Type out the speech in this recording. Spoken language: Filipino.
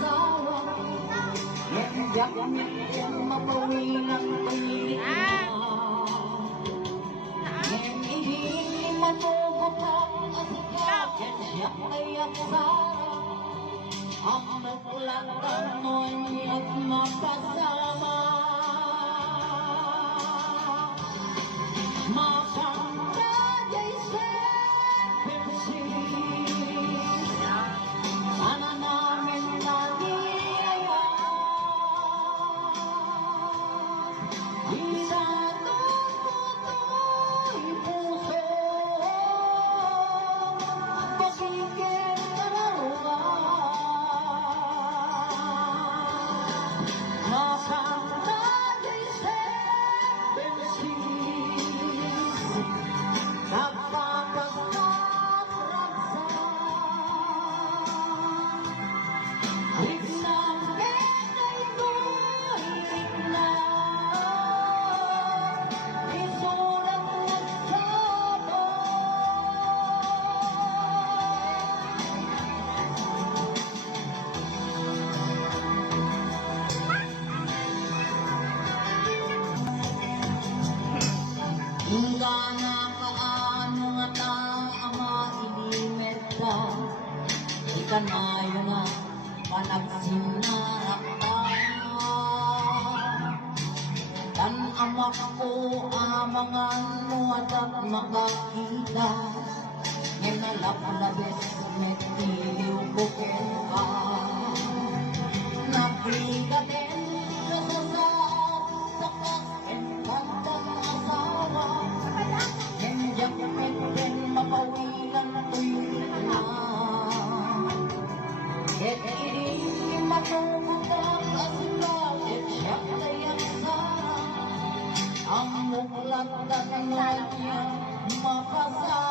asawa. Yendak yung mapawi ng pilihan. Yen hindi matubok ang asikap, yen siya ay aksara. Ang nagulatan mo'y at mapasama. Sana namin nanilayan, isa tututoy puso, pagiging karungan. Masang hingga na kaano nga ta ama ilimeta, ika na yun na panagsinarakan. Dan amak ko amangan mo at makakita, ngayon na lapalabes metiliw bukin ka. Nabriga din kasasaat sa kaskentantang asawa. Nendiyak pwedeng mapawilan tuyo na. Et ini matubutang asikal, et siya kayak sarang. Ang muklatan niya makasama.